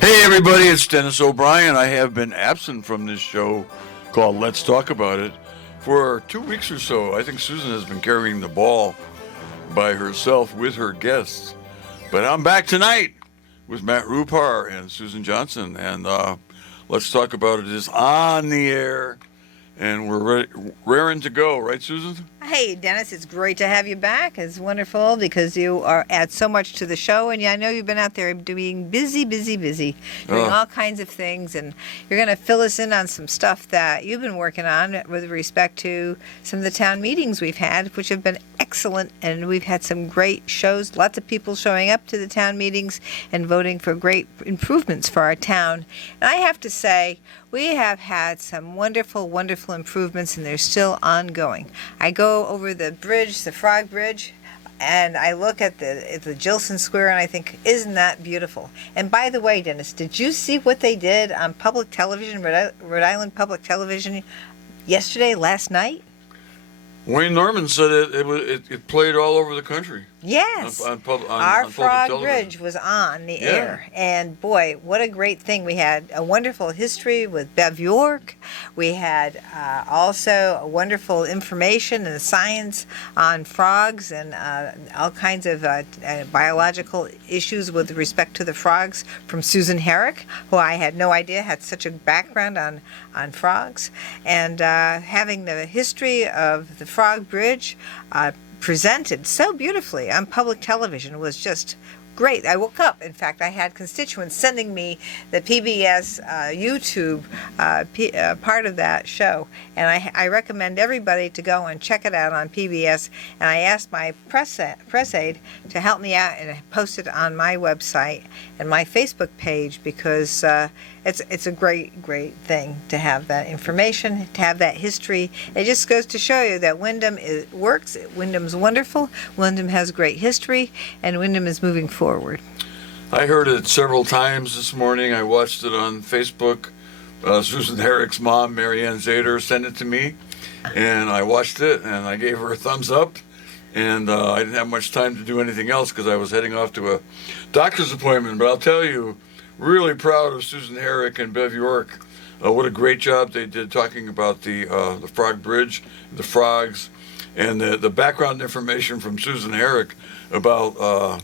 Hey everybody, it's Dennis O'Brien. I have been absent from this show called Let's Talk About It for 2 weeks or so. I think Susan has been carrying the ball by herself with her guests. But I'm back tonight with Matt Rupar and Susan Johnson. And Let's Talk About It is on the air. And we're raring to go, right, Susan? Hey, Dennis, it's great to have you back. It's wonderful because you add so much to the show, and I know you've been out there doing busy, doing all kinds of things, and you're going to fill us in on some stuff that you've been working on with respect to some of the town meetings we've had, which have been excellent, and we've had some great shows, lots of people showing up to the town meetings and voting for great improvements for our town. And I have to say, we have had some wonderful improvements, and they're still ongoing. I go over the bridge, the Frog Bridge, and I look at the Gilson Square, and I think, isn't that beautiful? And by the way, Dennis, did you see what they did on public television, Rhode Island Public Television, last night? Wayne Norman said it played all over the country. Yes. Our Frog Bridge was on the air. And boy, what a great thing. We had a wonderful history with Bev York. We had also a wonderful information and science on frogs and all kinds of biological issues with respect to the frogs from Susan Herrick, who I had no idea had such a background on frogs. And having the history of the Frog Bridge presented so beautifully on public television was just great. I woke up. In fact, I had constituents sending me the PBS YouTube part of that show, and I recommend everybody to go and check it out on PBS. And I asked my press aide to help me out and post it on my website and my Facebook page because it's a great thing to have that information, to have that history. It just goes to show you that Wyndham works. Wyndham's wonderful. Wyndham has great history, and Wyndham is moving forward. I heard it several times this morning. I watched it on Facebook. Susan Herrick's mom, Marianne Zader, sent it to me, and I watched it, and I gave her a thumbs up. And I didn't have much time to do anything else because I was heading off to a doctor's appointment. But I'll tell you, really proud of Susan Herrick and Bev York. What a great job they did talking about the Frog Bridge, the frogs, and the background information from Susan Herrick about.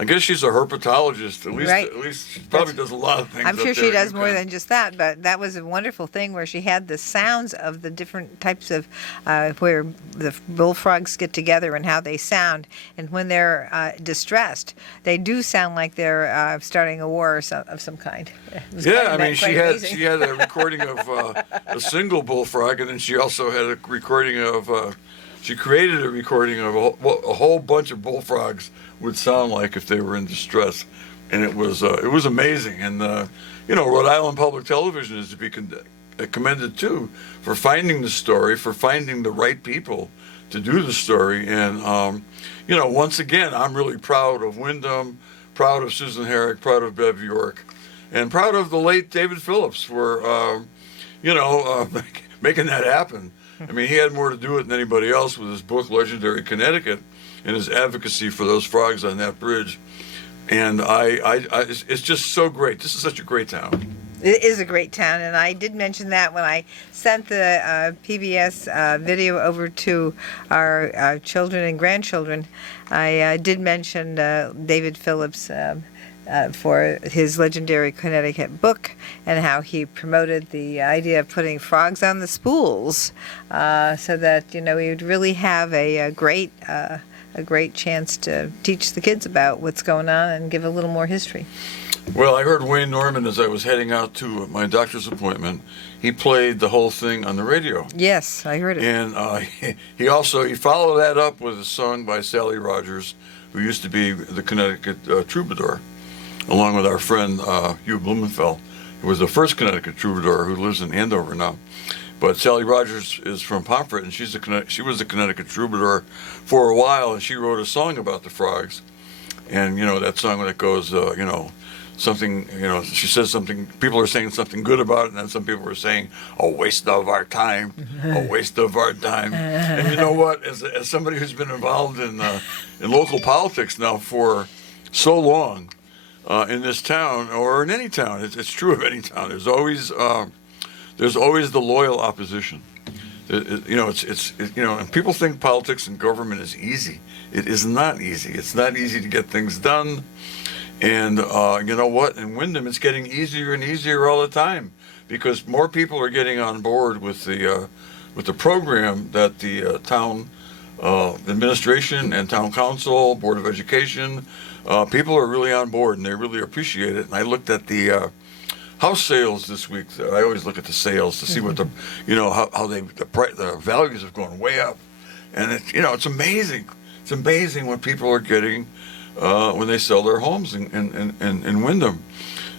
I guess she's a herpetologist. At least she probably does a lot of things. I'm sure she does more than just that, but that was a wonderful thing where she had the sounds of the different types of where the bullfrogs get together and how they sound. And when they're distressed, they do sound like they're starting a war of some kind. Yeah, I mean, she had a recording of a single bullfrog, and then she also had a recording of. She created a recording of a whole bunch of bullfrogs would sound like if they were in distress, and it was amazing. And Rhode Island Public Television is to be commended too for finding the story, for finding the right people to do the story. And once again, I'm really proud of Wyndham, proud of Susan Herrick, proud of Bev York, and proud of the late David Phillips for making that happen. I mean, he had more to do with it than anybody else with his book, Legendary Connecticut, and his advocacy for those frogs on that bridge. And it's just so great. This is such a great town. It is a great town, and I did mention that when I sent the PBS video over to our children and grandchildren. I did mention David Phillips for his Legendary Connecticut book and how he promoted the idea of putting frogs on the spools so that, we would really have a great chance to teach the kids about what's going on and give a little more history. Well, I heard Wayne Norman as I was heading out to my doctor's appointment. He played the whole thing on the radio. Yes, I heard it. And he followed that up with a song by Sally Rogers, who used to be the Connecticut troubadour, along with our friend Hugh Blumenfeld, who was the first Connecticut troubadour who lives in Andover now. But Sally Rogers is from Pomfret, and she was the Connecticut troubadour for a while, and she wrote a song about the frogs. And, that song that goes, something, she says something, people are saying something good about it, and then some people are saying, a waste of our time, a waste of our time. And you know what, as somebody who's been involved in local politics now for so long, in this town or in any town. It's true of any town. There's always the loyal opposition. And people think politics and government is easy. It is not easy. It's not easy to get things done. And you know what? In Windham, it's getting easier and easier all the time because more people are getting on board with the program that the town administration and town council, board of education, people are really on board and they really appreciate it. And I looked at the house sales this week. I always look at the sales to see what the values have gone way up, and it's amazing. It's amazing what people are getting when they sell their homes in Windham,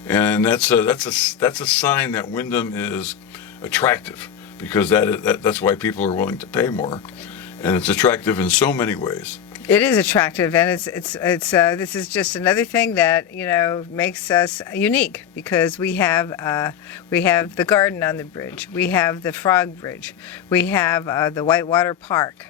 and that's a sign that Windham is attractive because that's why people are willing to pay more, and it's attractive in so many ways. It is attractive, and it's this is just another thing that makes us unique because we have the garden on the bridge, we have the frog bridge, we have the Whitewater Park.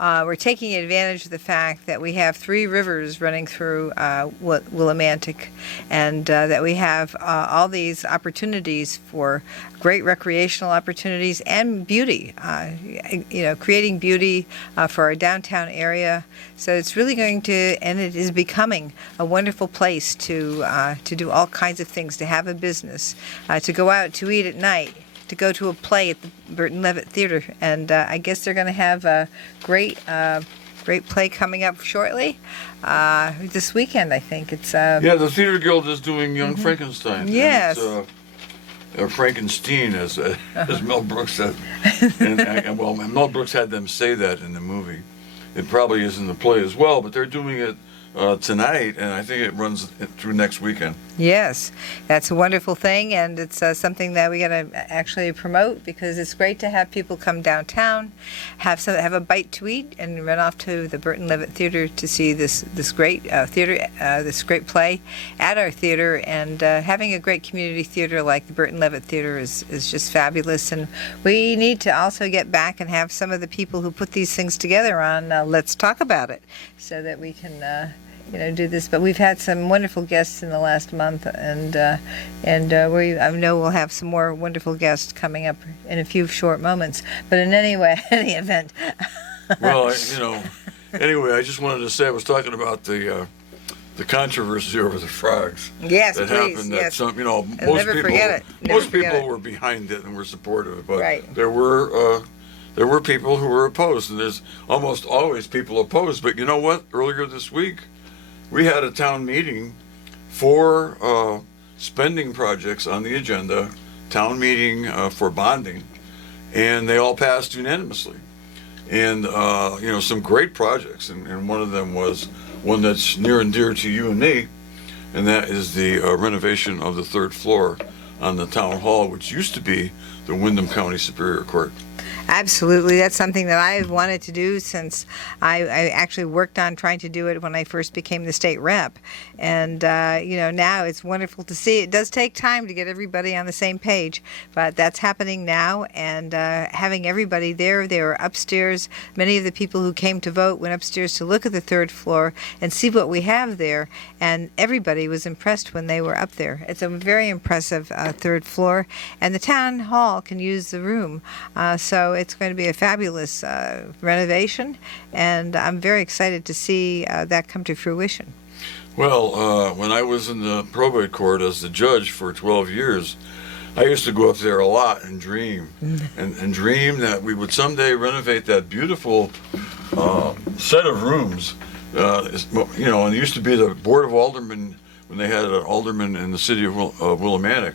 We're taking advantage of the fact that we have 3 rivers running through Willimantic, and that we have all these opportunities for great recreational opportunities and beauty, creating beauty for our downtown area. So it's really going to, and it is becoming a wonderful place to do all kinds of things, to have a business, to go out to eat at night, to go to a play at the Burton Levitt Theater, and I guess they're going to have a great play coming up shortly this weekend. I think it's the Theater Guild is doing Young Frankenstein. Yes. Frankenstein, as Mel Brooks said, and Mel Brooks had them say that in the movie. It probably is in the play as well, but they're doing it tonight, and I think it runs through next weekend. Yes, that's a wonderful thing, and it's something that we got to actually promote because it's great to have people come downtown, have a bite to eat, and run off to the Burton Levitt Theater to see this great theater, this great play at our theater. And having a great community theater like the Burton Levitt Theater is just fabulous. And we need to also get back and have some of the people who put these things together on Let's Talk About It, so that we can do this. But we've had some wonderful guests in the last month, and I know we'll have some more wonderful guests coming up in a few short moments. But in any event. Well, anyway, I just wanted to say I was talking about the controversy over the frogs. Yes, that please. happened. Yes. Most people were behind it and were supportive, but right. There were people who were opposed, and there's almost always people opposed. But you know what? Earlier this week, we had a town meeting for spending projects on the agenda, town meeting for bonding, and they all passed unanimously. And, some great projects, and one of them was one that's near and dear to you and me, and that is the renovation of the 3rd floor on the town hall, which used to be the Windham County Superior Court. Absolutely. That's something that I've wanted to do since I actually worked on trying to do it when I first became the state rep. And, now it's wonderful to see. It does take time to get everybody on the same page, but that's happening now. And having everybody there, they were upstairs. Many of the people who came to vote went upstairs to look at the 3rd floor and see what we have there. And everybody was impressed when they were up there. It's a very impressive 3rd floor. And the town hall can use the room. So it's going to be a fabulous renovation, and I'm very excited to see that come to fruition. Well, when I was in the probate court as the judge for 12 years, I used to go up there a lot and dream, and dream that we would someday renovate that beautiful set of rooms. And it used to be the Board of Aldermen, when they had an alderman in the city of Willimantic,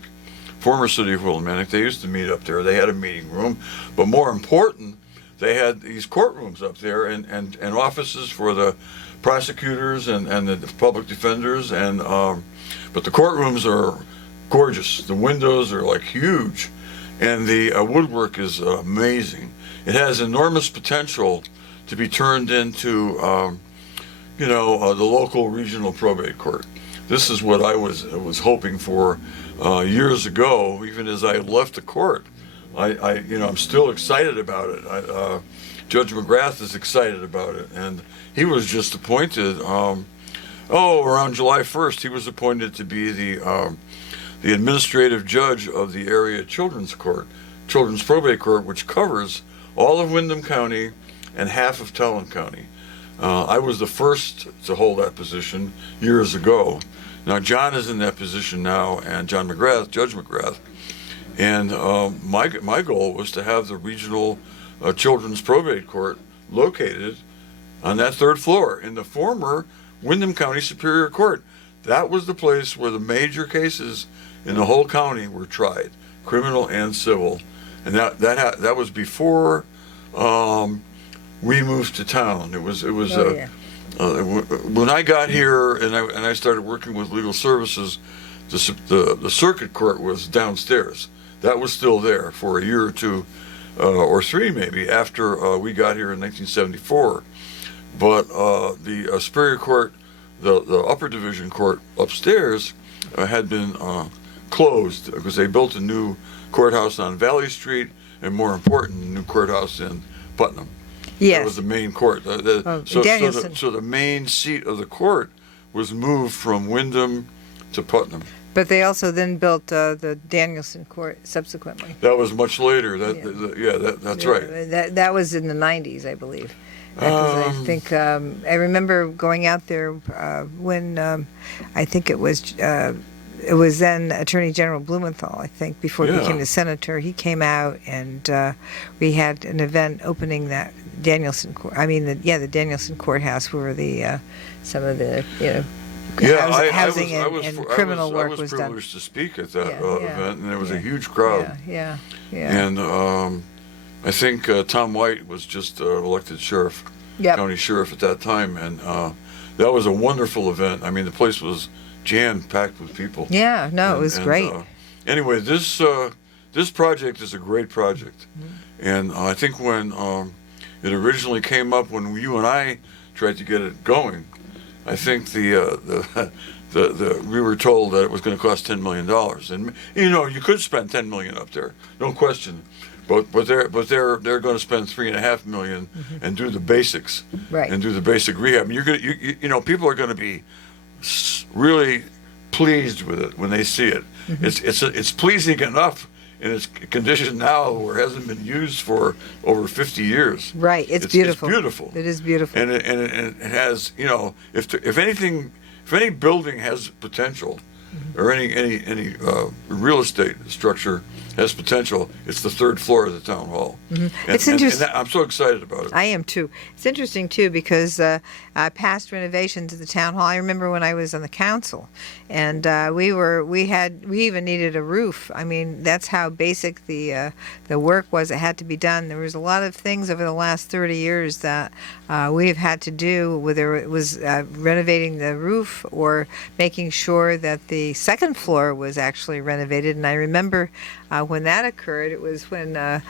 former city of Willimantic. They used to meet up there. They had a meeting room, but more important, they had these courtrooms up there and offices for the prosecutors and the public defenders. And but the courtrooms are gorgeous. The windows are like huge, and the woodwork is amazing. It has enormous potential to be turned into the local regional probate court. This is what I was hoping for years ago. Even as I left the court, I'm still excited about it. Judge McGrath is excited about it, and he was just appointed Oh, around July 1st, he was appointed to be the administrative judge of the area children's probate court, which covers all of Windham County and half of Talon County. I was the first to hold that position years ago. Now, John is in that position now, and Judge McGrath. And my goal was to have the regional children's probate court located on that third floor in the former Windham County Superior Court. That was the place where the major cases in the whole county were tried, criminal and civil. And that was before we moved to town. It was when I got here and I started working with legal services, the circuit court was downstairs. That was still there for a year or two, or three maybe, after we got here in 1974. But the Superior Court, the upper division court upstairs, had been closed because they built a new courthouse on Valley Street, and more important, a new courthouse in Putnam. Yes. That was the main court. So the main seat of the court was moved from Windham to Putnam. But they also then built the Danielson Court subsequently. That was much later. That's right. That was in the 90s, I believe. I think I remember going out there when I think it was then Attorney General Blumenthal, I think, before he became the senator. He came out and we had an event opening that Danielson Court. I mean, the Danielson Courthouse, where the some of the housing and criminal work was done. I was privileged to speak at that event, and there was a huge crowd. Yeah. And I think Tom White was just elected county sheriff at that time, and that was a wonderful event. I mean, the place was jam-packed with people. Yeah, it was great. Anyway, this project is a great project, and I think when it originally came up, when you and I tried to get it going, I think we were told that it was going to cost $10 million, and you could spend $10 million up there, no question. But they're going to spend $3.5 million and do the basics, and do the basic rehab. And people are going to be really pleased with it when they see it. It's pleasing enough in its condition now, where it hasn't been used for over 50 years. Right, it's beautiful. It's beautiful. It is beautiful. And it has, if any building has potential, or any real estate structure has potential, it's the third floor of the town hall. It's interesting. I'm so excited about it. I am too. It's interesting too because past renovations of the town hall. I remember when I was on the council, and we even needed a roof. I mean, that's how basic the work was. It had to be done. There was a lot of things over the last 30 years that we've had to do, whether it was renovating the roof or making sure that the second floor was actually renovated. And I remember when that occurred, it was when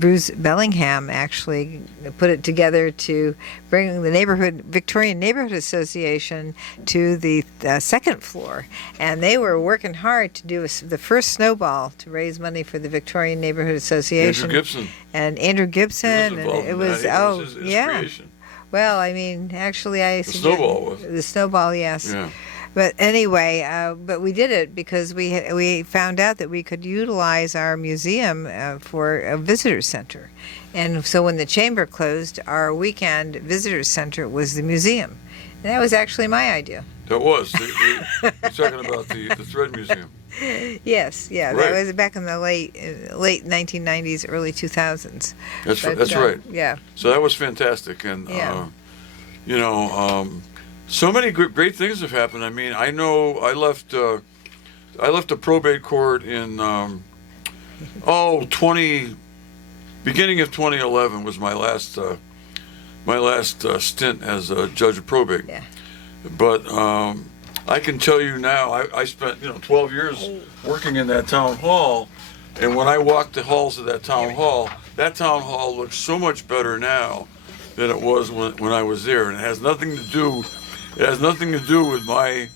Bruce Bellingham actually put it together to bring the Victorian Neighborhood Association to the second floor. And they were working hard to do the first snowball to raise money for the Victorian Neighborhood Association. Andrew Gibson. It was his creation. Well, I mean, actually, the snowball, yes. Yeah. But anyway, but we did it because we found out that we could utilize our museum for a visitor center. And so when the chamber closed, our weekend visitor center was the museum. And that was actually my idea. That was. You're talking about the Thread Museum. Yes, yeah. Right. That was back in the late 1990s, early 2000s. That's right. Yeah. So that was fantastic. And, so many great things have happened. I mean, I know I left a probate court in beginning of 2011 was my last stint as a judge of probate. Yeah. But I can tell you now, I spent 12 years working in that town hall, and when I walked the halls of that town hall looks so much better now than it was when I was there, and it has nothing to do. It has nothing to do with my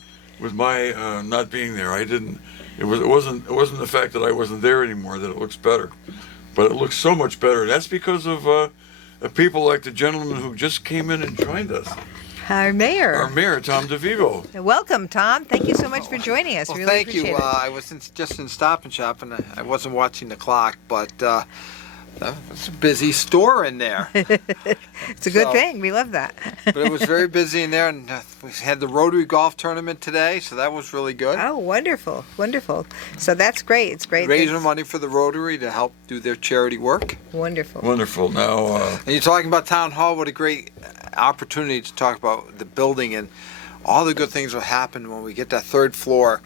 not being there. It wasn't the fact that I wasn't there anymore that it looks better, but it looks so much better. That's because of people like the gentleman who just came in and joined us. Our mayor. Our mayor, Tom Devivo. Welcome, Tom. Thank you so much for joining us. Well, really thank appreciate you. it. I was just in Stop and Shop, and I wasn't watching the clock, but it's a busy store in there. It's a good thing. We love that. But it was very busy in there, and we had the Rotary Golf Tournament today, so that was really good. Oh, wonderful, wonderful. So that's great. It's great. Raising money for the Rotary to help do their charity work. Wonderful. Wonderful. Now, And you're talking about Town Hall. What a great opportunity to talk about the building and all the good things will happen when we get that third floor.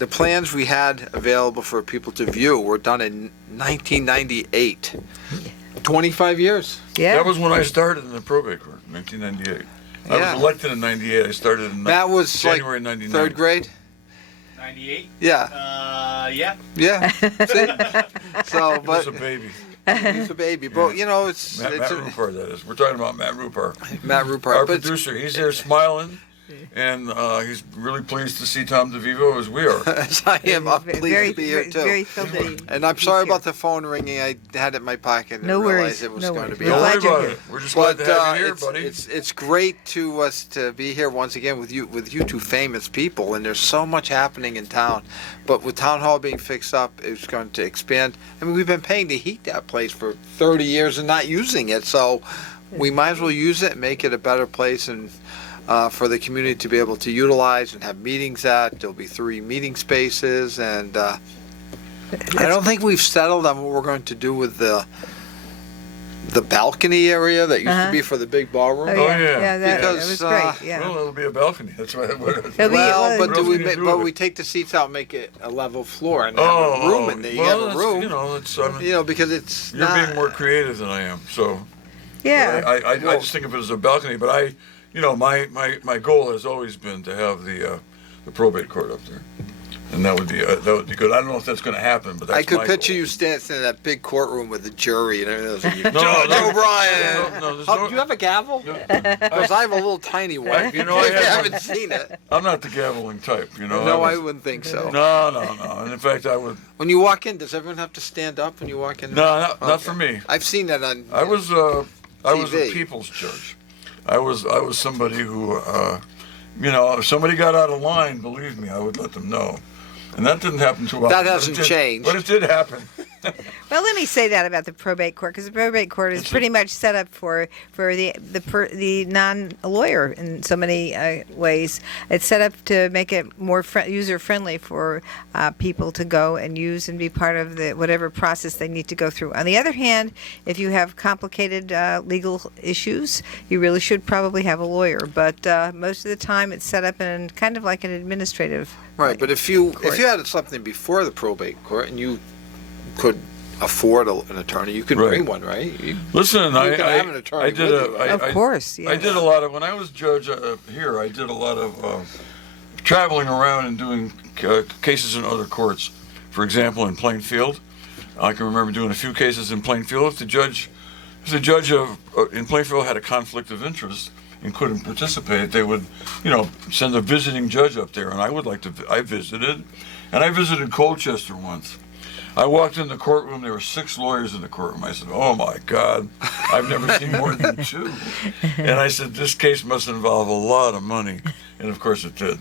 The plans we had available for people to view were done in 1998. 25 years. Yeah. that was when I started in the probate court, 1998. I Yeah. was elected in 98. I started in That was January like 99. third grade? 98? Yeah. Yeah. Yeah. See? So, He was but a baby. he's a baby. But, you know, it's Matt a, Rupar, that is. We're talking about Matt Rupar. Matt Rupert. Our But producer. He's there smiling, and he's really pleased to see Tom Devivo as we are. as I am, I'm pleased very, to be here, too. Very thrilled that And I'm he's sorry here. about the phone ringing. I had it in my pocket and No realized worries, it was no going to worries. be We're Don't on. worry glad you're about here. it. We're just glad But to have you here, it's, buddy. it's great to us to be here once again with you two famous people, and there's so much happening in town. But with Town Hall being fixed up, it's going to expand. I mean, we've been paying to heat that place for 30 years and not using it, so we might as well use it and make it a better place and for the community to be able to utilize and have meetings at. There'll be 3 meeting spaces, and I don't think we've settled on what we're going to do with the balcony area that used to be for the big ballroom. Oh, Oh, yeah. yeah. Yeah, that Because, was great. Yeah. Well, it'll be a balcony. That's what. It'll be- Well, well, but what do else we can you make, do but with we it? take the seats out, and make it a level floor, and have a room in there. You well, have a that's- room, You know, it's. I mean, you know, because it's you're not. being more creative than I am, so. Yeah. I just think of it as a balcony, but my goal has always been to have the probate court up there, and that would be good. I don't know if that's going to happen, but that's I could my picture goal. you standing in that big courtroom with the jury and everything. No, Judge no, O'Brien. no, there's Oh, no- do you have a gavel? Because I have a little tiny one. You know, I If you have haven't seen it. I'm not the gaveling type, you know. No, I wouldn't think so. No. And in fact, I would. When you walk in, does everyone have to stand up when you walk in? No, not Okay. for me. I've seen that on. I was a TV. people's judge. I was somebody who, if somebody got out of line, believe me, I would let them know. And that didn't happen too often. That but it hasn't did- changed. But it did happen. Well, let me say that about the probate court, because the probate court is pretty much set up for the non-lawyer in so many ways. It's set up to make it more user friendly for people to go and use and be part of the whatever process they need to go through. On the other hand, if you have complicated legal issues, you really should probably have a lawyer. But most of the time, it's set up in kind of like an administrative. Right, but if you court. had something before the probate court and you could afford an attorney, you could Right. bring one, right? Listen, You can have an attorney I did with you. Of course, yes. I did a lot of, when I was judge here, I did a lot of traveling around and doing cases in other courts. For example, in Plainfield, I can remember doing a few cases in Plainfield. If the judge in Plainfield had a conflict of interest and couldn't participate, they would, send a visiting judge up there, and I visited, and I visited Colchester once. I walked in the courtroom, there were 6 lawyers in the courtroom. I said, oh my God, I've never seen more than 2. And I said, this case must involve a lot of money. And of course it did.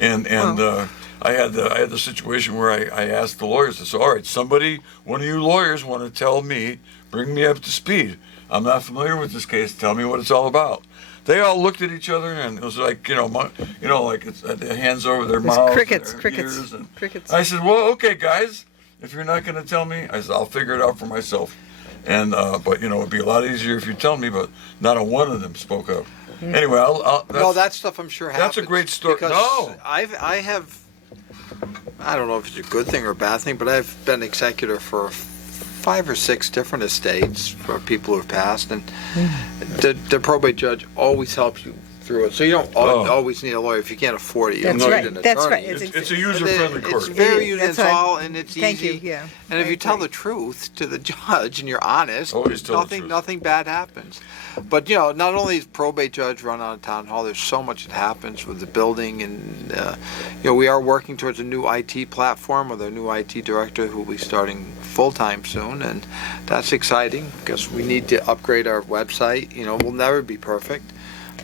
And I had the situation where I asked the lawyers, I said, all right, one of you lawyers want to tell me, bring me up to speed. I'm not familiar with this case, tell me what it's all about. They all looked at each other, and it was like, like it's their hands over their mouths. Crickets, and their crickets, ears, and crickets. I said, well, okay, guys. If you're not going to tell me, I said, I'll figure it out for myself. And but it'd be a lot easier if you tell me. But not a one of them spoke up. Anyway, No, that stuff I'm sure happens. That's a great story. Because No. I don't know if it's a good thing or a bad thing, but I've been executor for 5 or 6 different estates for people who have passed, and the probate judge always helps you through it. So you don't always need a lawyer if you can't afford it. You That's don't right. need an That's attorney. right. It's a user-friendly court. It's very It is. user. It's That's right. all and it's Thank easy. you, yeah. And if I you tell agree. the truth to the judge and you're honest, Always tell the truth. nothing bad happens. But not only is probate judge run out of town hall, there's so much that happens with the building, and we are working towards a new IT platform with our new IT director who will be starting full time soon, and that's exciting because we need to upgrade our website. We'll never be perfect.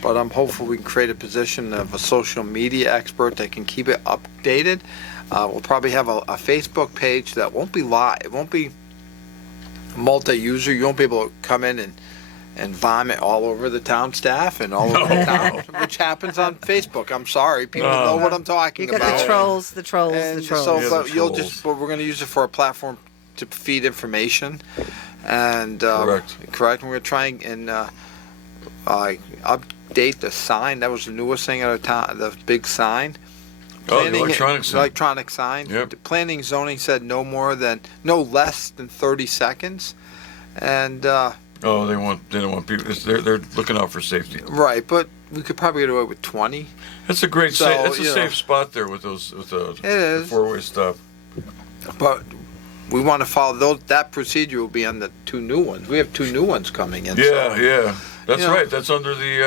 but I'm hopeful we can create a position of a social media expert that can keep it updated. We'll probably have a Facebook page that won't be live. It won't be multi-user. You won't be able to come in and vomit all over the town staff and all over the town, which happens on Facebook. I'm sorry, people know what I'm talking about. You got the trolls. So, Yeah, but the but we're going to use it for a platform to feed information, and Correct. We're going to try and update the sign. That was the newest thing at our town, the big sign. Oh, the electronic sign. Electronic sign. Yep. The planning zoning said no less than 30 seconds, and Oh, they don't want people. They're looking out for safety. right. But we could probably get away with 20. That's a great. So, That's a you know, safe spot there with those the is. four-way stop. But we want to follow those. That procedure will be on the 2 new ones. We have 2 new ones coming in. Yeah, so. yeah. That's You know, right. That's under the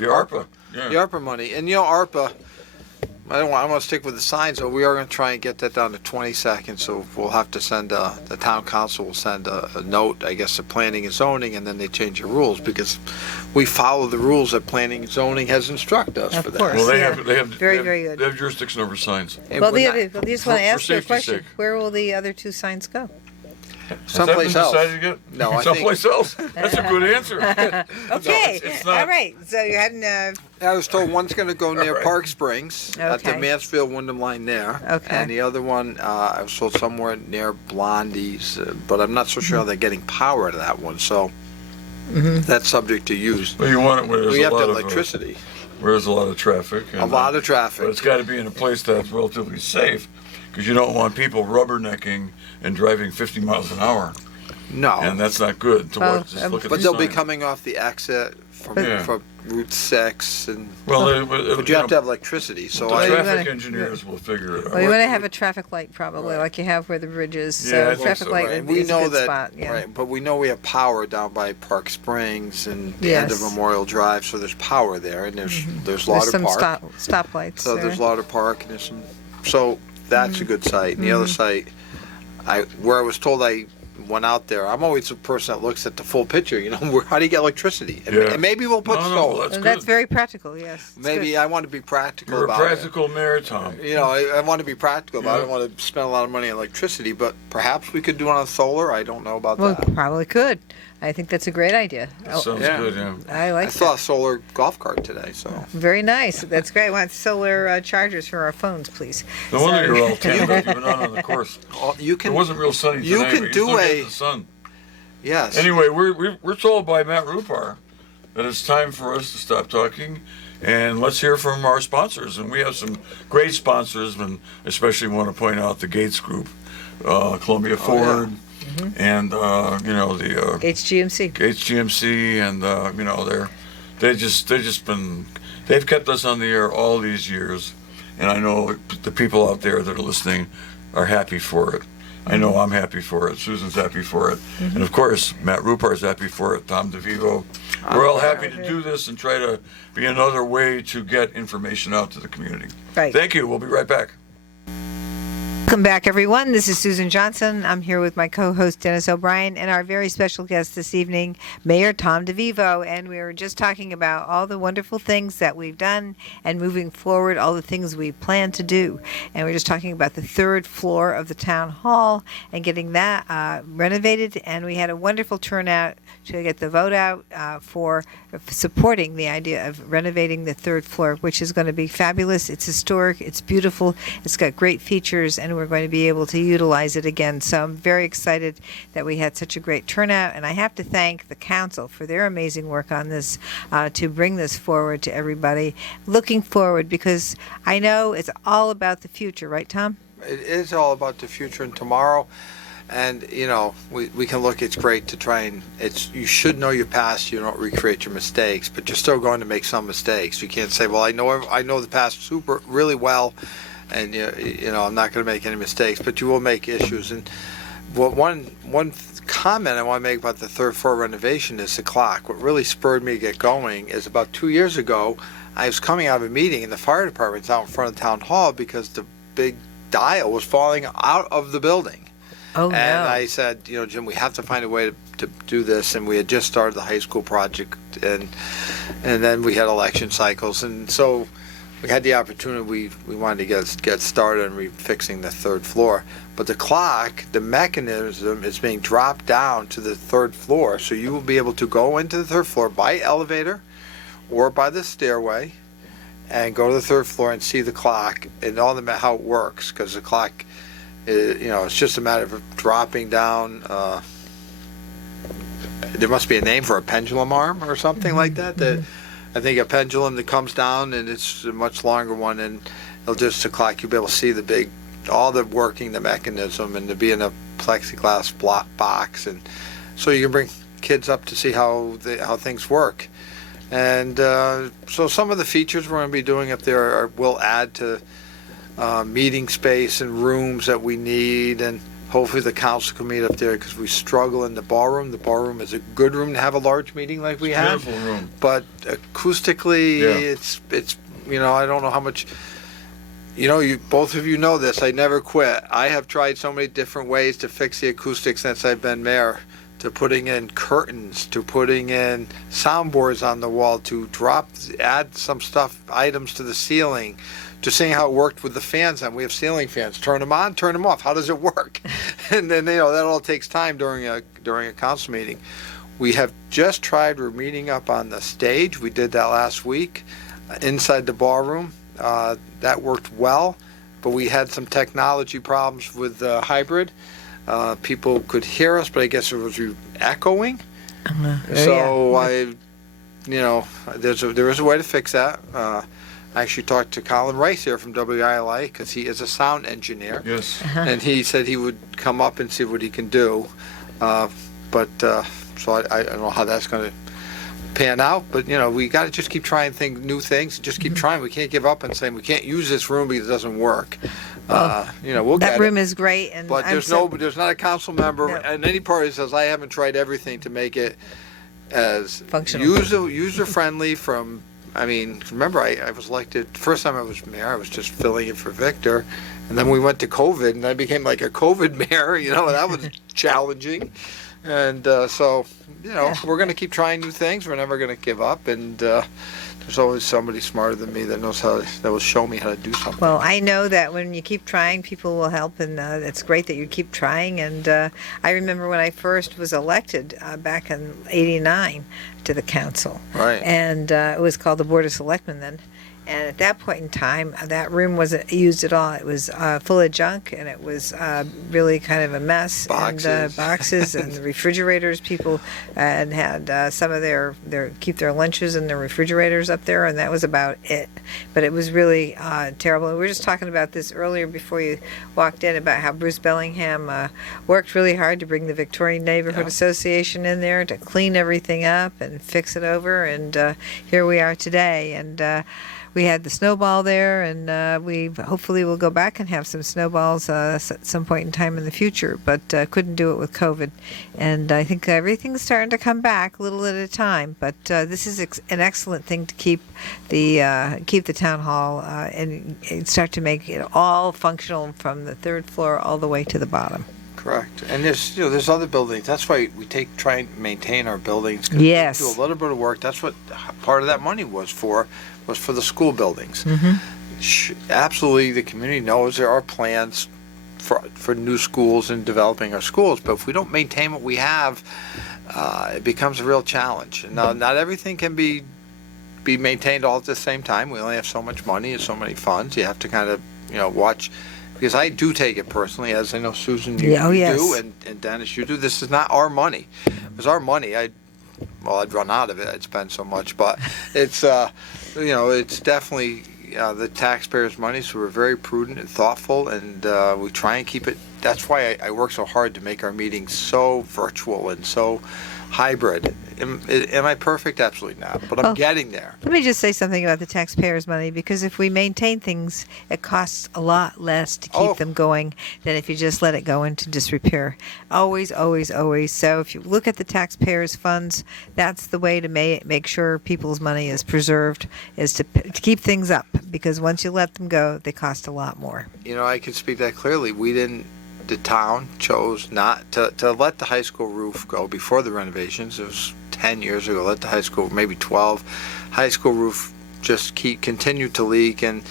ARPA. Yeah. The ARPA money, and ARPA. I want to stick with the signs, so we are going to try and get that down to 20 seconds. So we'll have to send the town council will send a note, I guess, to planning and zoning, and then they change the rules because we follow the rules that planning and zoning has instructed us Of for that. course. Well, they Yeah. have Very, very good. They have jurisdiction over signs. And Well, we're I just want to for ask you a safety's question. sake. Where will the other 2 signs go? someplace Has else. that been decided yet? No, I think- someplace else. That's a good answer. Okay. it's not. All right. So you're heading. I was told one's going to go near All right. Park Springs at the Okay. Mansfield-Wyndham line there. Okay. And the other one, I was told somewhere near Blondie's, but I'm not so sure how they're getting power to that one. So that's subject to use. Well, you want it where there's We a have lot the of electricity. where there's a lot of traffic. A lot of traffic. But it's got to be in a place that's relatively safe, because you don't want people rubbernecking and driving 50 miles an hour, No. and that's not good to Well, watch. Just look at But the they'll be sign. coming off the exit from, Yeah. from Route 6, and Well, but you have to have electricity. So the I, you traffic gotta- engineers will figure it out. Well, you want to have a traffic light probably, like you have where the bridge is. Yeah, I So think traffic so, light right. would we is a know good that, spot. Yeah. right? But we know we have power down by Park Springs and the end of Yes. Memorial Drive, so there's power there, and there's There's Lauder some Park. stoplights. So there. there's Lauder Park, and there's some. So that's a good site. And the other site, where I was told I went out there. I'm always the person that looks at the full picture. You know, how do you get electricity? And, Yeah. and maybe we'll put No, solar. that's And that's good. very practical. Yes. It's Maybe good. I want to be practical You're a about practical mayor, Tom. it. You know, I want to be practical about it. I Yeah. don't want to spend a lot of money on electricity, but perhaps we could do it on solar. I don't know about Well, that. probably could. I think that's a great idea. That sounds yeah. good, yeah. I I like saw that. a solar golf cart today, so. Very nice. That's great. I want solar chargers for our phones, please. No wonder So- you're all tanned up. You've been out on the course. You It can. wasn't real sunny you tonight, can but do you're still a- getting the sun. Yes. Anyway, we're told by Matt Rupar that it's time for us to stop talking, and let's hear from our sponsors. And we have some great sponsors, and especially want to point out the Gates Group, Columbia Ford, and the HGMC. Gates GMC, and they've kept us on the air all these years, and I know the people out there that are listening are happy for it. I know I'm happy for it. Susan's happy for it. And of course, Matt Rupar's happy for it. Tom Devivo. We're all happy to do this and try to be another way to get information out to the community. Right. Thank you. We'll be right back. Welcome back, everyone. This is Susan Johnson. I'm here with my co-host, Dennis O'Brien, and our very special guest this evening, Mayor Tom Devivo. And we were just talking about all the wonderful things that we've done and moving forward, all the things we plan to do. And we're just talking about the 3rd floor of the town hall and getting that renovated. And we had a wonderful turnout to get the vote out for supporting the idea of renovating the 3rd floor, which is going to be fabulous. It's historic. It's beautiful. It's got great features, and we're going to be able to utilize it again. So I'm very excited that we had such a great turnout, and I have to thank the council for their amazing work on this to bring this forward to everybody. Looking forward, because I know it's all about the future, right, Tom? It is all about the future and tomorrow. And, you know, we can look, it's great to try and, you should know your past, you don't recreate your mistakes, but you're still going to make some mistakes. You can't say, well, I know the past really well, and, you know, I'm not going to make any mistakes, but you will make issues. And one comment I want to make about the 3rd floor renovation is the clock. What really spurred me to get going is about 2 years ago, I was coming out of a meeting, and the fire department's out in front of town hall because the big dial was falling out of the building. Oh, And I said, you know, Jim, we have to find a way to do this. And we had just started the high school project and then we had election cycles, and so we had the opportunity. We wanted to get started on fixing the third floor, but the clock, the mechanism is being dropped down to the third floor, so you will be able to go into the third floor by elevator or by the stairway and go to the third floor and see the clock and all the how it works, because the clock is, it's just a matter of dropping down. There must be a name for a pendulum arm or something like that. I think a pendulum that comes down, and it's a much longer one, and it'll just the clock. You'll be able to see all the working, the mechanism, and to be in a plexiglass box, and so you can bring kids up to see how things work. And so some of the features we're going to be doing up there will add to meeting space and rooms that we need, and hopefully the council can meet up there, because we struggle in the ballroom. The ballroom is a good room to have a large meeting like we have. Beautiful room. But acoustically, it's I don't know how much. You both of you know this. I never quit. I have tried so many different ways to fix the acoustics since I've been mayor. To putting in curtains, to putting in soundboards on the wall, to add some items to the ceiling, to seeing how it worked with the fans. And we have ceiling fans. Turn them on, turn them off. How does it work? And then that all takes time during a council meeting. We have just tried. We're meeting up on the stage. We did that last week inside the ballroom. That worked well, but we had some technology problems with the hybrid. People could hear us, but I guess it was echoing. So there is a way to fix that. I actually talked to Colin Rice here from WILI, because he is a sound engineer. Yes. And he said he would come up and see what he can do. So I don't know how that's going to pan out, but we got to just keep trying new things, just keep trying. We can't give up and saying we can't use this room because it doesn't work. We'll that get room it. is great, and But there's not a council member and any party that says I haven't tried everything to make it as functional, user friendly. Remember I was elected first time I was mayor. I was just filling in for Victor, and then we went to COVID, and I became like a COVID mayor. And that was challenging. And we're going to keep trying new things. We're never going to give up, and there's always somebody smarter than me that will show me how to do something. Well, I know that when you keep trying, people will help, and it's great that you keep trying. And I remember when I first was elected back in '89 to the council, right? And it was called the Board of Selectmen then. And at that point in time, that room wasn't used at all. It was full of junk, and it was really kind of a mess. Boxes. And boxes and refrigerators. People had some of keep their lunches in their refrigerators up there, and that was about it. But it was really terrible. And we were just talking about this earlier before you walked in, about how Bruce Bellingham worked really hard to bring the Victorian Neighborhood Association in there to clean everything up and fix it over. And here we are today. And we had the snowball there, and we hopefully will go back and have some snowballs at some point in time in the future, but couldn't do it with COVID. And I think everything's starting to come back a little at a time, but this is an excellent thing to keep the town hall and start to make it all functional from the third floor all the way to the bottom. Correct. And there's other buildings. That's why we try and maintain our buildings. Yes. We do a little bit of work. That's what part of that money was for the school buildings. Absolutely, the community knows there are plans for new schools and developing our schools, but if we don't maintain what we have, it becomes a real challenge. Now, not everything can be maintained all at the same time. We only have so much money and so many funds. You have to kind of watch. Because I do take it personally, as I know Susan, you do, and Dennis, you do. This is not our money. If it was our money, I'd run out of it. I'd spend so much. But it's, it's definitely the taxpayers' money. So we're very prudent and thoughtful, and we try and keep it. That's why I work so hard to make our meetings so virtual and so hybrid. Am I perfect? Absolutely not. But I'm getting there. Let me just say something about the taxpayers' money, because if we maintain things, it costs a lot less to keep them going than if you just let it go into disrepair. Always, always, always. So if you look at the taxpayers' funds, that's the way to make sure people's money is preserved, is to keep things up, because once you let them go, they cost a lot more. I can speak that clearly. The town chose not to let the high school roof go before the renovations. It was 10 years ago, at the high school, maybe 12. High school roof just continued to leak, and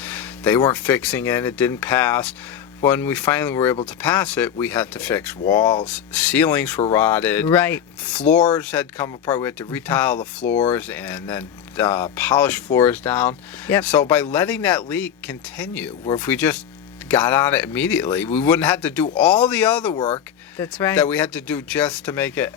they weren't fixing it. It didn't pass. When we finally were able to pass it, we had to fix walls. Ceilings were rotted. Right. Floors had come apart. We had to retile the floors and then polish floors down. Yep. So by letting that leak continue, where if we just got on it immediately, we wouldn't have to do all the other work. That's right. That we had to do just to make it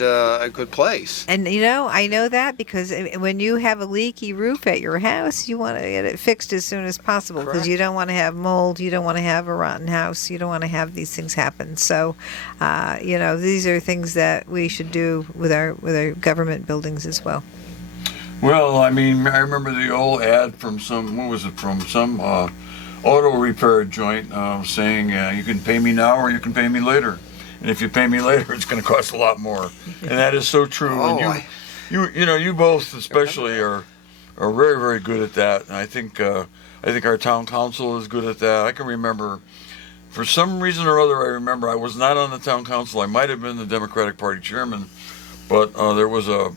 a good place. And I know that because when you have a leaky roof at your house, you want to get it fixed as soon as possible because you don't want to have mold, you don't want to have a rotten house, you don't want to have these things happen. So, these are things that we should do with our government buildings as well. Well, I mean, I remember the old ad from some auto repair joint saying you can pay me now or you can pay me later, and if you pay me later it's going to cost a lot more, and that is so true. And you both especially are very, very good at that, and I think our town council is good at that. I can remember for some reason or other, I was not on the town council. I might have been the Democratic Party chairman, but the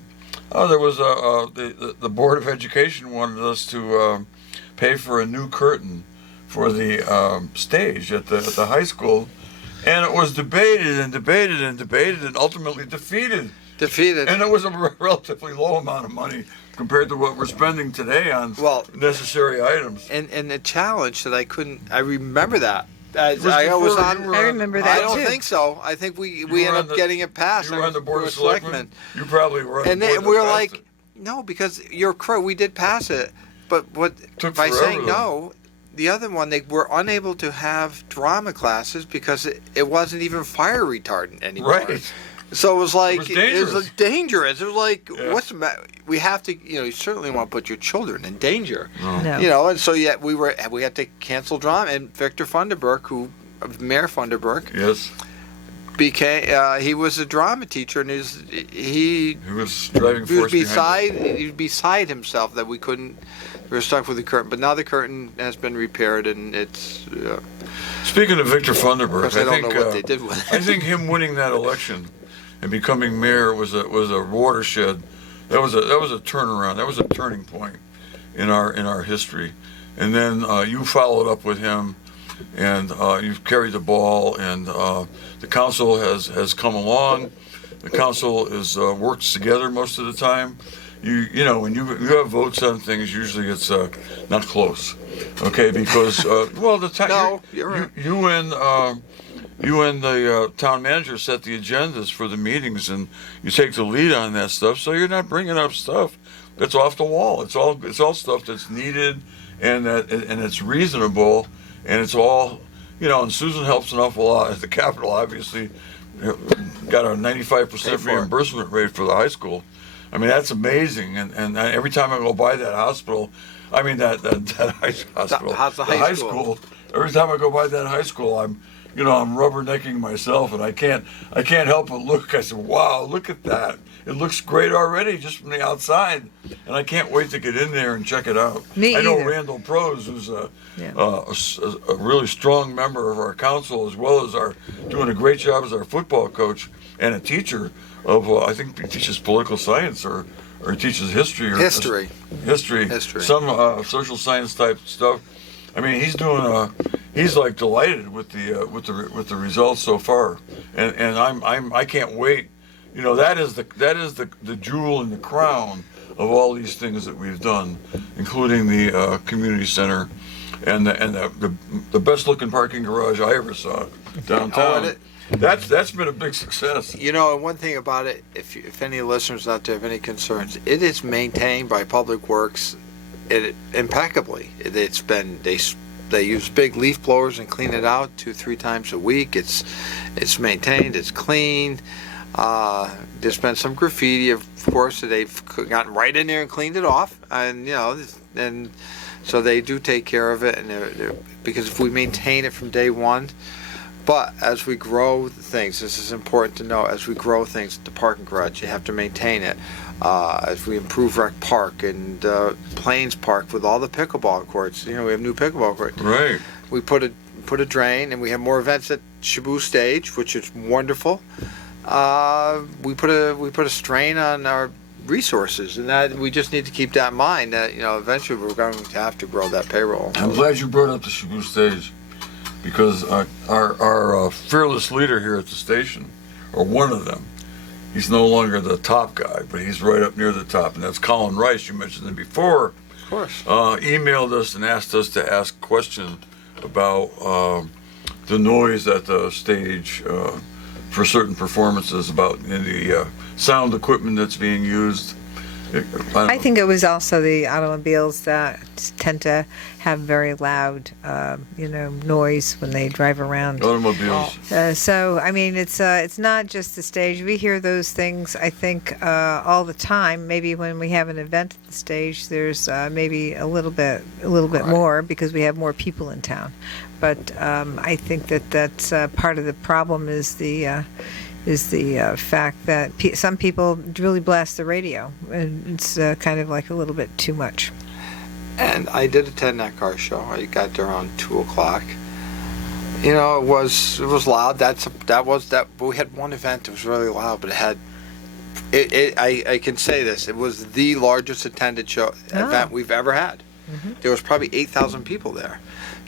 Board of Education wanted us to pay for a new curtain for the stage at the high school, and it was debated and ultimately defeated. And it was a relatively low amount of money compared to what we're spending today on necessary items. And the challenge that I remember that. I remember that I don't too. think so. I think we ended up getting it passed. You were on the Board of Selectmen. You probably were on and the board. And we were like, no, because you're correct. We did pass it, but by saying no, the other one, they were unable to have drama classes because it wasn't even fire retardant anymore. Right. So it was like it was dangerous. It was like, what's the matter? We have to, you certainly want to put your children in danger. No. And so we had to cancel drama. And Victor Funderburk, Mayor Funderburk, yes, became he was a drama teacher, and he was driving force he was beside himself that we couldn't. We were stuck with the curtain, but now the curtain has been repaired, and it's. Speaking of Victor Funderburk, I don't know what they did with it. I think him winning that election and becoming mayor was a watershed. That was a turnaround. That was a turning point in our history. And then you followed up with him, and you've carried the ball. And the council has come along. The council is works together most of the time. When you have votes on things, usually it's not close, okay? Because the time you're right. You and the town manager set the agendas for the meetings, and you take the lead on that stuff. So you're not bringing up stuff that's off the wall. It's all stuff that's needed, and it's reasonable, and it's all And Susan helps an awful lot at the Capitol. Obviously, got a 95% reimbursement rate for the high school. I mean, that's amazing. And every time I go by that hospital, that high school. Every time I go by that high school, I'm rubbernecking myself, and I can't help but look. I said, "Wow, look at that! It looks great already, just from the outside." And I can't wait to get in there and check it out. I know Randall Prose, who's a really strong member of our council, as well as doing a great job as our football coach and a teacher of I think he teaches political science or teaches history. History. Some social science type stuff. I mean, he's like delighted with the results so far, and I can't wait. That is the jewel in the crown of all these things that we've done, including the community center, and the best looking parking garage I ever saw downtown. That's been a big success. And one thing about it, if any listeners out there have any concerns, it is maintained by Public Works impeccably. It's been they use big leaf blowers and clean it out 2-3 times a week. It's maintained. It's clean. There's been some graffiti, of course, that they've gotten right in there and cleaned it off, and so they do take care of it, and they're because if we maintain it from day one. But as we grow things, this is important to know, as we grow things, the parking garage, you have to maintain it. As we improve Rec Park and Plains Park with all the pickleball courts, we have new pickleball courts. Right. We put a drain, and we have more events at Shabu Stage, which is wonderful. we put a strain on our resources, and that we just need to keep that in mind. That eventually we're going to have to grow that payroll. I'm glad you brought up the Shabu stage, because our fearless leader here at the station, or one of them, he's no longer the top guy, but he's right up near the top, and that's Colin Rice. You mentioned him before. Of course. Emailed us and asked us to ask questions about the noise at the stage for certain performances, about the sound equipment that's being used. I think it was also the automobiles that tend to have very loud, noise when they drive around. Automobiles. So I mean, it's not just the stage. We hear those things, I think, all the time. Maybe when we have an event at the stage, there's maybe a little bit more because we have more people in town. But I think that's part of the problem is the fact that some people really blast the radio, and it's kind of like a little bit too much. And I did attend that car show. I got there around 2:00. It was loud. We had one event that was really loud, but it had. I can say this. It was the largest attended event we've ever had. Mm-hmm. There was probably 8,000 people there.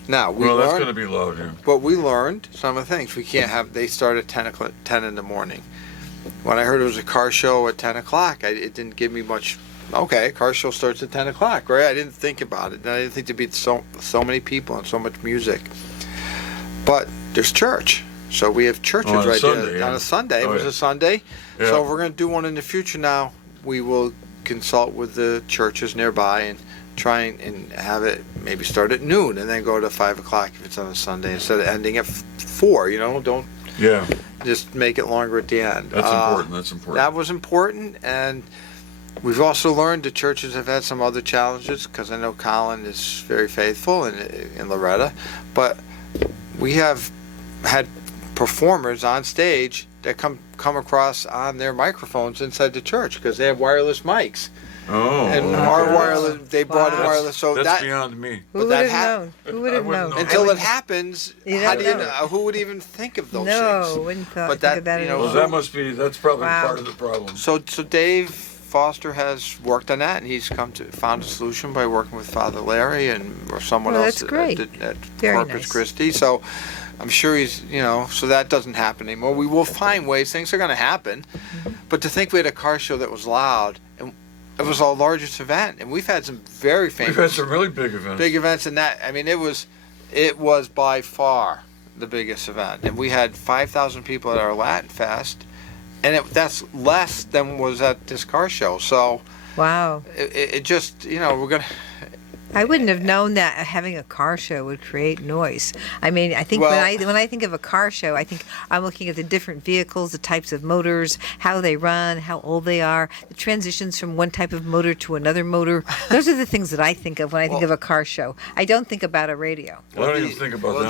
Now that's going to be loud, yeah. But we learned some of the things. We can't have. They start at 10 in the morning. When I heard it was a car show at 10:00, it didn't give me much. Okay, car show starts at 10:00, right? I didn't think about it. I didn't think there'd be so many people and so much music. But there's church, so we have churches right there on a Sunday. It was a Sunday, so we're going to do one in the future. Now we will consult with the churches nearby and try and have it maybe start at noon and then go to 5:00 if it's on a Sunday instead of ending at 4. Don't just make it longer at the end. That's important. That's important. That was important, and we've also learned the churches have had some other challenges, because I know Colin is very faithful in Loretta, but we have had performers on stage that come across on their microphones inside the church because they have wireless mics. Oh, and our wireless, they brought in wireless. So that's beyond me. Who would have known? Who would have known? Until it happens, how do you know? Who would even think of those things? No, wouldn't think of that at all. Well, that's probably part of the problem. So Dave Foster has worked on that, and he's found a solution by working with Father Larry or someone else at Corpus Christi. So I'm sure he's, so that doesn't happen anymore. We will find ways. Things are going to happen. Mm-hmm. But to think we had a car show that was loud, and it was our largest event, and we've had some very famous. We've had some really big events. Big events, and it was by far the biggest event, and we had 5,000 people at our Latin Fest, and that's less than was at this car show. So, wow, it just we're gonna. I wouldn't have known that having a car show would create noise. I mean, I think when I think of a car show, I think I'm looking at the different vehicles, the types of motors, how they run, how old they are, the transitions from one type of motor to another motor. Those are the things that I think of when I think of a car show. I don't think about a radio. I don't even think about them.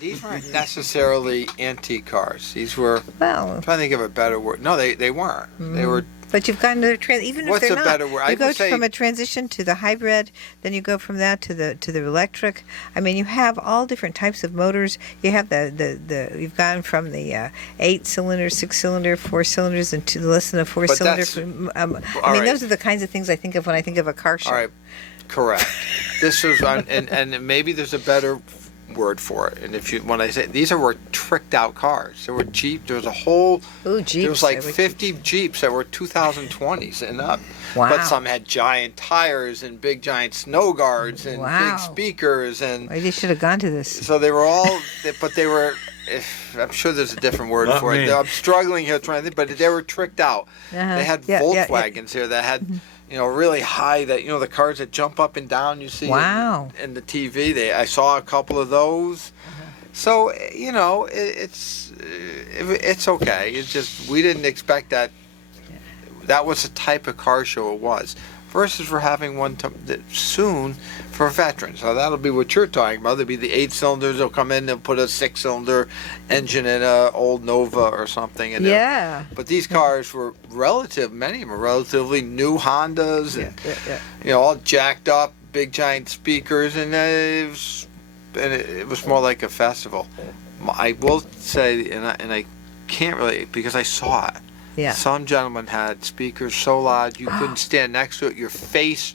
These weren't necessarily antique cars. These were. Well, I'm trying to think of a better word. No, they weren't. Mm-hmm. They were. But you've gone to even What's if they're a better word? You go from a transition to the hybrid, then you go from that to the electric. I mean, you have all different types of motors. You have you've gone from the 8-cylinder, 6-cylinder, 4 cylinders, and to less than a 4-cylinder. I mean, those are the kinds of things I think of when I think of a car show. All right, correct. This is and maybe there's a better word for it. And when I say these were tricked out cars, there were Jeep. There was a whole. Jeeps. There was like 50 Jeeps that were 2020s and up. Wow. But some had giant tires and big giant snow guards and big speakers and. I just should have gone to this. So they were all, but they were. I'm sure there's a different word for it. I'm struggling here trying to think, but they were tricked out. They had Volkswagens here that had. Really high, that the cars that jump up and down you see in the TV. I saw a couple of those. So it's okay. It's just we didn't expect that. That was the type of car show it was. Versus we're having one soon for veterans. So that'll be what you're talking about. There'll be the 8-cylinders. They'll come in. They'll put a 6-cylinder engine in a old Nova or something. And but these cars were many of them were relatively new Hondas, and all jacked up, big giant speakers, and it was more like a festival. I will say, and I can't really, because I saw it. Yeah. Some gentleman had speakers so loud you couldn't stand next to it. Your face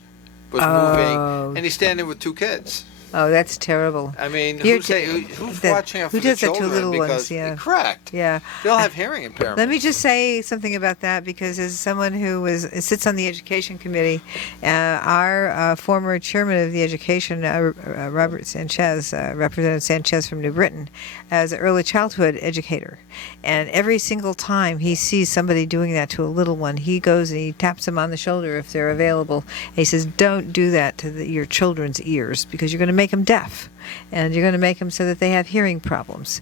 was moving, and he's standing with 2 kids. Oh, that's terrible. I mean, You're who's watching it for who the does that to children? little ones? Because, Yeah. correct. Yeah. They'll have hearing impairment. Let me just say something about that, because as someone who sits on the education committee, our former chairman of the education, Robert Sanchez, Representative Sanchez from New Britain, as an early childhood educator, and every single time he sees somebody doing that to a little one, he goes and he taps them on the shoulder if they're available, and he says, "Don't do that to your children's ears, because you're going to make them deaf, and you're going to make them so that they have hearing problems."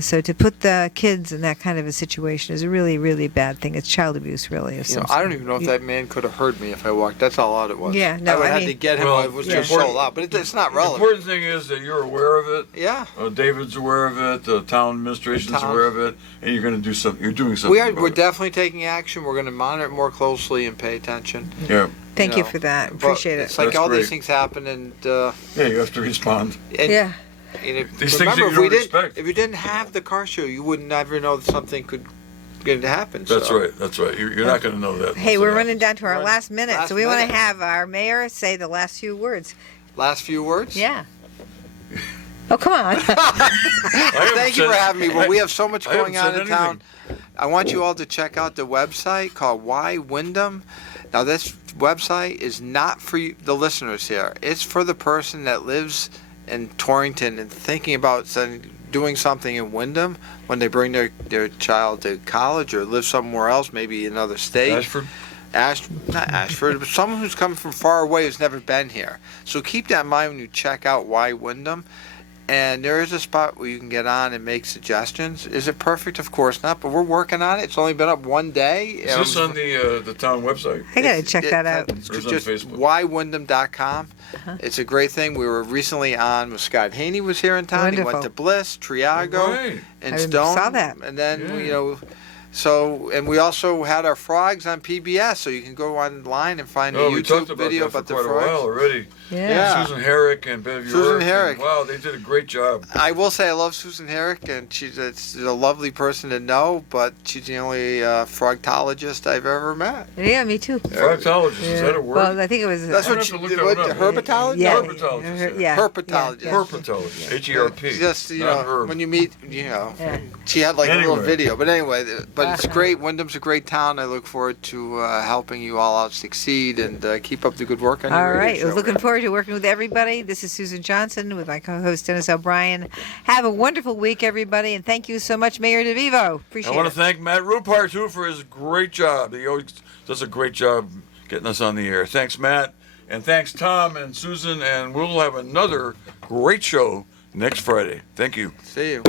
So to put the kids in that kind of a situation is a really, really bad thing. It's child abuse, really. I don't even know if that man could have heard me if I walked. That's how loud it was. Yeah, no, I would I have mean- to get him. It was just so loud, but it's not The relevant. important thing is that you're aware of it. Yeah. David's aware of it. The town administration's aware of it, and you're going to do something. You're doing something. We're definitely taking action. We're going to monitor it more closely and pay attention. Yeah. Thank you for that. But Appreciate it. It's like That's all great. these things happen, and Yeah, you have to respond. Yeah. These things that you don't expect. If you didn't have the car show, you would never know that something could get to happen. That's so. right. That's right. You're not going to know that. Hey, unless we're it running down to our Run- last minute, last so we want to minute. have our mayor say the last few words. Last few words. Yeah. Oh, come on. Thank you for having me. Well, we have so much I haven't going on said in town. I want you all to check out the website called Why Wyndham. Now, this website is not for you, the listeners here. It's for the person that lives in Torrington and thinking about doing something in Wyndham when they bring their child to college or live somewhere else, maybe another state. Ashford? Not Ashford, but someone who's coming from far away who's never been here. So keep that in mind when you check out Why Wyndham. And there is a spot where you can get on and make suggestions. Is it perfect? Of course not, but we're working on it. It's only been up one day. Is this on the town website? I got to check that out. It's Or is it on just Facebook? whywyndham.com. It's a great thing. We were recently on with Scott Haney was here in town. He Wonderful. went to Bliss, Triago, Right. and I Stone. saw that. And then, Yeah. and we also had our frogs on PBS, so you can go online and find Oh, a we YouTube talked about video that for about the quite a frogs. while already. Yeah. Susan Herrick and Bev Susan York, Herrick. and wow, they did a great job. I will say I love Susan Herrick, and she's a lovely person to know, but she's the only frogologist I've ever met. Yeah, me too. Proctologist, is that a word? Well, I think it was. That's I'd what have she to look did. that What, one up. herpetologist? Yeah. Herpetologist, Yeah. Herpetologist. Yeah. Herpetologist. H-E-R-P. Just, not herb. when you meet, Yeah. she had like a little Anyway. video. But anyway, but it's great. Wyndham's a great town. I look forward to helping you all out succeed and keep up the good work on your All radio right. show. We're looking forward to working with everybody. This is Susan Johnson with my co-host Dennis O'Brien. Have a wonderful week, everybody, and thank you so much, Mayor DeVivo. Appreciate I want it. to thank Matt Rupart, too, for his great job. He always does a great job getting us on the air. Thanks, Matt. And thanks, Tom and Susan. And we'll have another great show next Friday. Thank you. See you.